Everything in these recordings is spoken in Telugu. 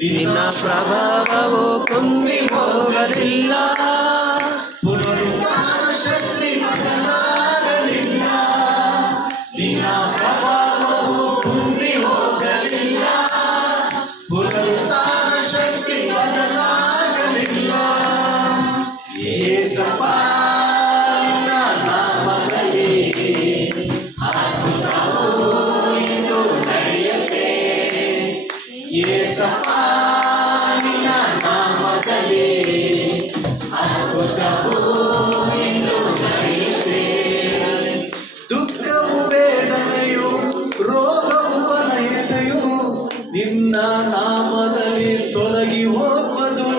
ನಿನ್ನ ಪ್ರಭಾವವು ಕುಂದಿ ಹೋಗಲಿಲ್ಲ, ಪುನರುತ್ಥಾನ ಶಕ್ತಿ ಬದಲಾಗಲಿಲ್ಲ. ನಿನ್ನ ಪ್ರಭಾವವು ಕುಂದಿ ಹೋಗಲಿಲ್ಲ, ಪುನರುತ್ಥಾನ ಶಕ್ತಿ ಬದಲಾಗಲಿಲ್ಲ. ಯೇಸಪ್ಪ ನಿನ್ನ ನಾಮದಲ್ಲಿ ಅದ್ಭುತವು ಇಂದು ನಡೆಯತ್ತೆ. ಯೇಸಪ್ಪ ನಿನ್ನ ನಾಮದಲ್ಲಿ ಅದ್ಭುತವು ಇಂದು ನಡೆಯತ್ತೆ. ದುಃಖವು ವೇದನೆಯು ರೋಗವು ಬಲಹೀನತೆಯು ನಿನ್ನ ನಾಮದಲ್ಲಿ ತೊಲಗಿ ಹೋಗುವುದು.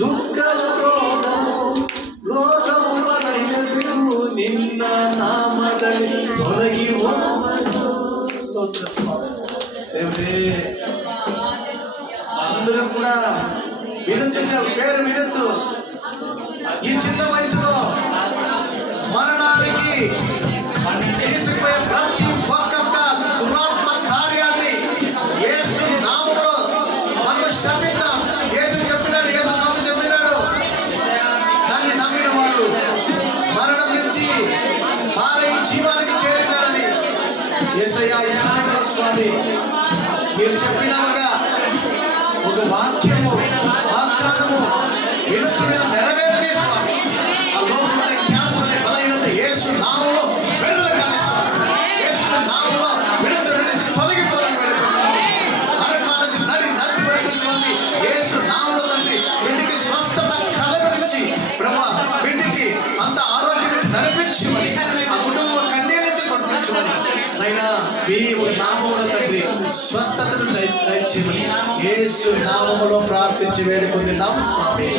ದುಃಖವು ರೋಗವು ಬಲಹೀನತೆಯು ನಿನ್ನ ನಾಮದಲ್ಲಿ ತೊಲಗಿ ಹೋಗುವುದು. ಸ್ತೋತ್ರ ಸ್ವಾಮಿ. ದೇವರೇ, అందరూ కూడా వినుతున్న పేరు వినొద్దు. ఈ చిన్న వయసులో మరణానికి తీసుకుపోయే ప్రతి ఒక్క దురాత్మ కార్యాన్ని యేసు నామములో మనం శపిద్దాం. యేసు చెప్పినాడు, యేసు స్వామి చెప్పినాడు, దాన్ని నమ్మిన వాడు మరణం నుంచి మారై జీవానికి చేరినాడని. యేసయ్య ఈ సమయంలో స్వామి మీరు చెప్పినవగా ఒక వాక్యము వాగ్దానము వినుతున్న నెరవేరని స్వామి. ఆ లోపల క్యాన్సర్ అనే బలహీనత యేసు నామములో విడుదల కాని స్వామి. యేసు నామములో విడుదల నుంచి తొలగిపోవాలని వేడుకుంటున్నాము. అరకాల నుంచి నది వరకు స్వామి యేసు నామములో తండ్రి బిడ్డకి స్వస్థత కలగరించి ప్రభా బిడ్డకి అంత ఆరోగ్యం నుంచి నడిపించమని, ఆ కుటుంబం కన్నీళ్ళ నుంచి కొట్టించమని అయినా మీ ఒక నామములో తండ్రి స్వస్థతను దయచేయమని యేసు నామములో ప్రార్థించి వేడుకుంటున్నాము స్వామి.